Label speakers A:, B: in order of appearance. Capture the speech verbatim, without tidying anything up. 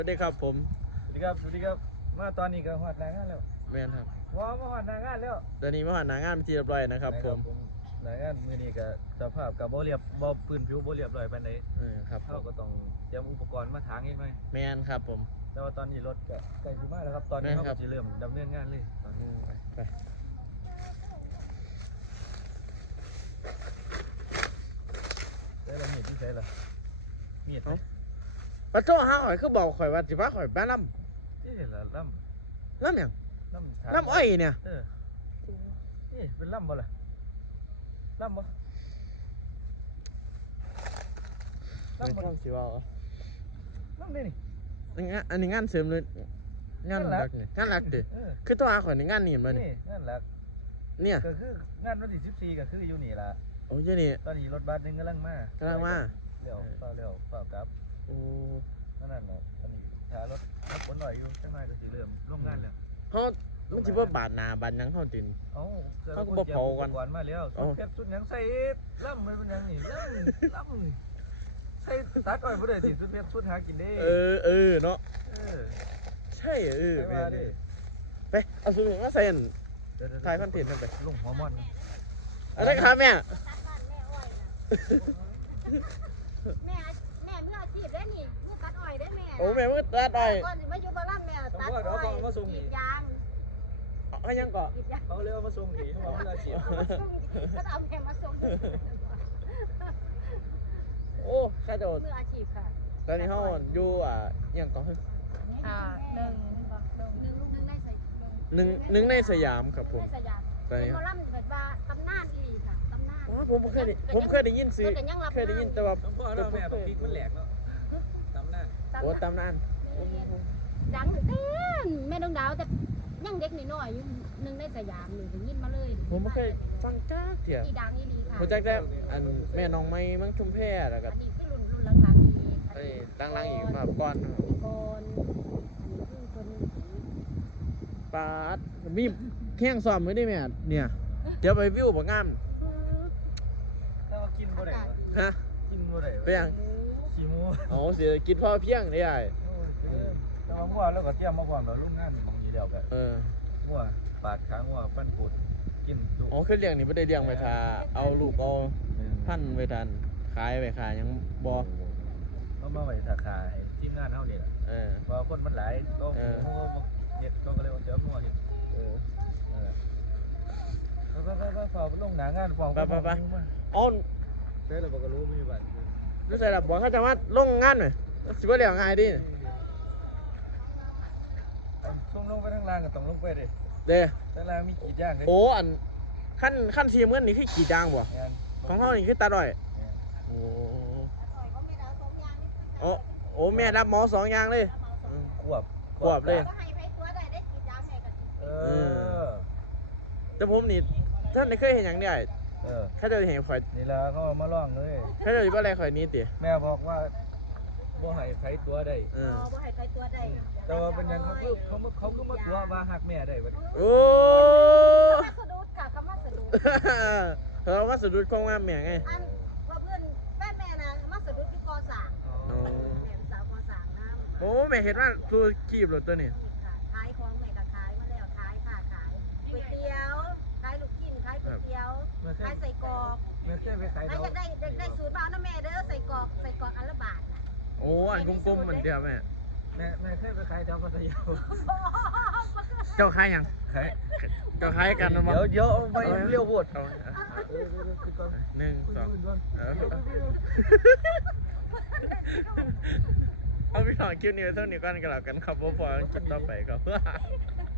A: สวัสดีครับผม
B: สวัสดีครับสวัสดีครับมาตอนนี้ก็หอดหน้างานแล้ว
A: แม่นครับ
B: ว้าวมาหอดหน้างานแล้ว
A: ตอนนี้มาหาหนางานเป็นที่เรียบร้อยนะครับผม
B: หน้างานมือนี้ก็สภาพกับบ่เรียบบ่พื้นผิวบ่เรียบร้อยปานใด
A: เออครับ
B: เขาก็ต้องเตรียมอุปกรณ์มาถางอีกหน่อย
A: แม่นครับผม
B: แต่ว่าตอนนี้รถก็ใกล้สิมาแล้วครับตอนนี้เขาก็สิเริ่มดำเนินงานเลยตอนนี้
A: ไป
B: ใช้ละมีดที่ใช้ละมีด
A: ปะโจ้ห้าข่อยคือบอกข่อยว่าสิพาข่อยไปล
B: ำนี่ละล
A: ำลำหยัง
B: ำลำ
A: ลำอ้อยเนี่ย
B: เออนี่เป็นลำบ่ล่ะลำบ่
A: ลำบ่สิว่า
B: ลำนี่
A: นี่งานอันนี้งานเสริมเลยงานหลักนี่งานหลักดิคือตัวอาข่อยนี่งานนี่มัน
B: นี่งานหลัก
A: เนี่ย
B: ก็คืองานวันที่สิบสี่ก็คืออยู่นี่ล่ะ
A: โอ้ยนี่
B: ตอนนี้รถบัสนึงกำลังมาก
A: ำลังมา
B: เร็วเฝ้าเร็วเฝ้ากลับ
A: โอ้
B: นั่นน่ะตอนนี้ถ้ารถรถขนหน่อยอยู่จังไดก็สิเริ่มโรงงานแล้ว
A: เฮามันสิบ่บาดหน้าบาดหยังเฮาติน
B: เอ้าเขาก็บ่เผากันก่อนมาแล้วสุดเพชรสุดหยังใส่ล่ำมันเป็นหยังนี่ล่ำล่ำใส่ตัดอ้อยบ่ได้สิสุดเพชรสุดหากินได้
A: เออเออเนาะ
B: เออ
A: ใช่เออ
B: ไปดิ
A: ไปเอาสุดมาใส่อันถ่ายคอนเทนต์ไป
B: ลงหัวม่อน
A: อะไรครับแม่
C: แม่แม่เมื่ออาชีพได้นี่ลูกตัดอ้อยได้แม่
A: โอ้แม่ว่าตัดอ้อย
C: ก่อนสิมาอยู่บ้านแม่ตัดอ้อยกรีดยาง
A: เอายังก่อน
B: เขาเรียกว่ามาส่งผีเขาเมื่ออาชีพ
C: ก็เอาแม่มาส่ง
A: โอ้ข้าโดด
C: เมื่ออาชีพค่ะ
A: ตอนนี้เขาอยู่อ่ะยังก่อน
C: อ่าหนึ่งหนึ่งหนึ่งในสยาม
A: หนึ่งหนึ่งในสยามครับผม
C: ตอนนี้เขาล่ำแบบว่าตำนานดีค่ะตำนาน
A: ผมเคยได้ผมเคยได้ยินซื้อเคยได้ยินแต่ว่า
B: แต่แม่บอกพริกมันแหลกเนาะตำนาน
A: โอ้ตำนาน
C: ดังเต้นแม่ดวงดาวแต่ยังเด็กนิดหน่อยอยู่หนึ่งในสยามนี่ถึงยินมาเลย
A: ผมไม่เคยฟังจ้าเถี่ย
C: อีดังอีดีค่ะ
A: ผมจักแต่อันแม่น้องไม้มังชุมแพแล้วก็
C: อันนี้คือรุ่นรุ่นละครั้งอีก
A: ไอ้ตั้งรังอีกมาก่อน
C: ก่อนอันนี้คือคน
A: ปาดมีแข้งซ้อมไว้ได้ไหมเนี่ยเดี๋ยวไปวิวบ่งาม
B: แล้วกินบ่ได้
A: ฮะ
B: กินบ่ได้
A: ไปยัง
B: ขี้หมู
A: อ๋อสิกินพอเพียงได้ไอ้
B: แต่ว่ามั่วแล้วก็เตรียมมาพร้อมแล้วโรงงานมองอยู่แล้วก็
A: เออ
B: มั่วปาดขามั่วปั้นปูดกิน
A: อ๋อคือเลี้ยงนี่บ่ได้เลี้ยงไว้ท่าเอาลูกเอาพันไว้ทันขายไว้ขายยังบ่
B: เอามาไว้ท่าขายทีมงานเฮานี่ล่ะ
A: เออ
B: เพราะคนมันหลายก็โอ้เฮ็ดก็เลยว่าจะมั่วเฮ็ดเออนั่นแหละไปๆๆๆฝากลงหน้างานฟ้อง
A: ไปๆๆอ๋อ
B: ใช่แล้วบ่ก็รู้มีบัตร
A: รู้ใส่ล่ะบ่เขาจะมาลงงานหน่อยสิบ่เลี้ยงง่ายดิ
B: ช่วงลงไปทางล่างก็ต้องลงไปดิ
A: เด้
B: ทางล่างมีกี่ย่าง
A: โอ้อันขั้นขั้นทีมเงินนี่คือกี่จางบ่ของเฮานี่คือตาด้อยโอ้โอ้โอ้แม่รับหมอสองอย่างเลย
B: ควบ
A: ควบเลย
B: เออ
A: แต่ผมนี่ท่านได้เคยเห็นหยังได้
B: เออ
A: เขาจะเห็นข่อย
B: นี่ล่ะเขามาร้องเลย
A: เขาจะว่าอะไรข่อยนี้ติ
B: แม่บอกว่าบ่ให้ไผตัวได้
C: เออบ่ให้ไผตัวได้
B: แต่ว่าเป็นหยังเขาคือเขาเขาคือมาตัวว่าฮักแม่ได้บัด
A: โอ้
C: มาสะดุดค่ะคำว่าสะดุด
A: เรามาสะดุดของแม่ไง
C: อันว่าเพื่อนแม่แม่นะมาสะดุดที่กอสางอ๋อแม่สาวกอสางนะ
A: โอ้แม่เห็นว่าตัวคีบหรอตัวนี้
C: ขายของแม่ก็ขายมาแล้วขายค่ะขายก๋วยเตี๋ยวขายลูกชิ้นขายก๋วยเตี๋ยวขายใส่กรอก
B: แม่เคยไปขาย
C: แล้วจะได้ได้สูตรบ้านนะแม่เด้อใส่กรอกใส่กรอกอันละบาทน่ะ
A: โอ้อันกลมๆเหมือนเดียวแม่
B: แม่แม่เคยไปขายแถวพัทยา
A: เจ้าขายยัง
B: ขาย
A: เจ้าขายกัน
B: เดี๋ยวเดี๋ยวไปเลี้ยวโหด
A: หนึ่งสองเอาไปถอนคิวนี้เท่านี้ก่อนกันแล้วกันครับพอพอคลิปต่อไปครับ